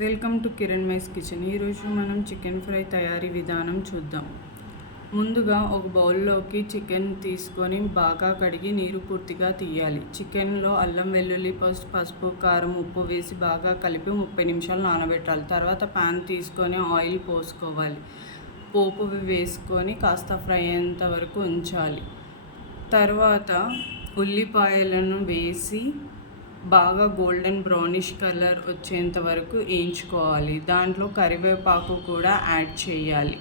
Welcome to Kiranmai's kitchen. ఈరోజు మనం chicken fry తయారీ విధానం చూద్దాం. ముందుగా ఒక బౌల్లోకి చికెన్ తీసుకొని బాగా కడిగి నీరు పూర్తిగా తీయాలి. చికెన్లో అల్లం వెల్లుల్లి పసుపు కారం ఉప్పు వేసి బాగా కలిపి 30 నిమిషాలు నానబెట్టాలి. తర్వాత ప్యాన్ తీసుకొని ఆయిల్ పోసుకోవాలి. పోపు వేసుకొని కాస్త ఫ్రై అయ్యేంత వరకు ఉంచాలి. తర్వాత ఉల్లిపాయలను వేసి బాగా గోల్డెన్ బ్రౌనిష్ కలర్ వచ్చేంత వరకు వేయించుకోవాలి. దాంట్లో కరివేపాకు కూడా యాడ్ చేయాలి.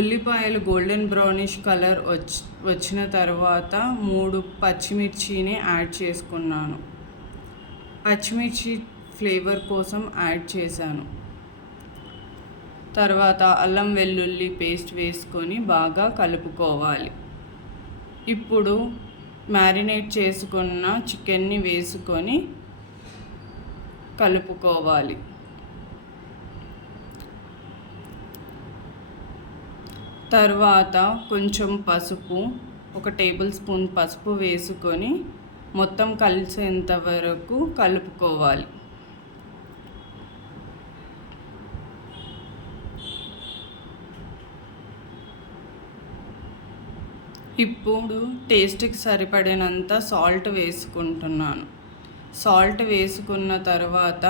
ఉల్లిపాయలు గోల్డెన్ బ్రౌనిష్ కలర్ వచ్చిన తర్వాత 3 పచ్చిమిర్చిని యాడ్ చేసుకున్నాను. పచ్చిమిర్చి ఫ్లేవర్ కోసం యాడ్ చేశాను. తర్వాత అల్లం వెల్లుల్లి పేస్ట్ వేసుకొని బాగా కలుపుకోవాలి. ఇప్పుడు మ్యారినేట్ చేసుకున్న చికెన్ని వేసుకొని కలుపుకోవాలి. తర్వాత కొంచెం పసుపు, 1 టేబుల్ స్పూన్ పసుపు వేసుకొని మొత్తం కలిసేంత వరకు కలుపుకోవాలి. ఇప్పుడు టేస్ట్కి సరిపడినంత సాల్ట్ వేసుకుంటున్నాను. సాల్ట్ వేసుకున్న తర్వాత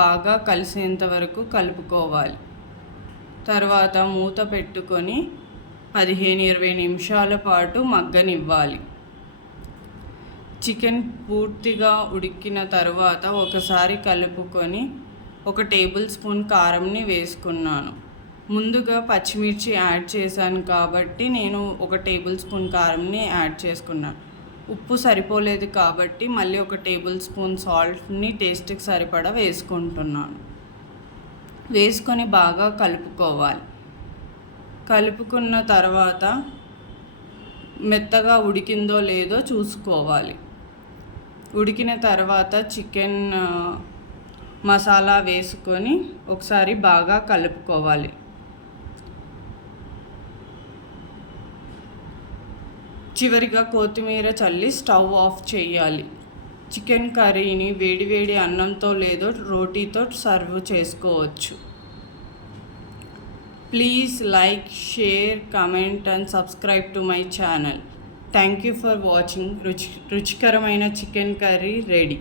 బాగా కలిసేంత వరకు కలుపుకోవాలి. తర్వాత మూత పెట్టుకొని 15-20 నిమిషాల పాటు మగ్గనివ్వాలి. చికెన్ పూర్తిగా ఉడికిన తర్వాత ఒకసారి కలుపుకొని 1 టేబుల్ స్పూన్ కారంని వేసుకున్నాను. ముందుగా పచ్చిమిర్చి యాడ్ చేశాను కాబట్టి నేను 1 టేబుల్ స్పూన్ కారంని యాడ్ చేసుకున్నాను. ఉప్పు సరిపోలేదు కాబట్టి మళ్ళీ 1 టేబుల్ స్పూన్ సాల్ట్ని టేస్ట్కి సరిపడా వేసుకుంటున్నాను. వేసుకొని బాగా కలుపుకోవాలి. కలుపుకున్న తర్వాత మెత్తగా ఉడికిందో లేదో చూసుకోవాలి. ఉడికిన తర్వాత చికెన్ మసాలా వేసుకొని ఒకసారి బాగా కలుపుకోవాలి. చివరిగా కొత్తిమీర చల్లి స్టవ్ ఆఫ్ చేయాలి. చికెన్ కర్రీని వేడివేడి అన్నంతో లేదో రోటీతో సర్వ్ చేసుకోవచ్చు. Please like, share, comment and subscribe to my channel. Thank you for watching. రుచికరమైన చికెన్ కర్రీ రెడీ.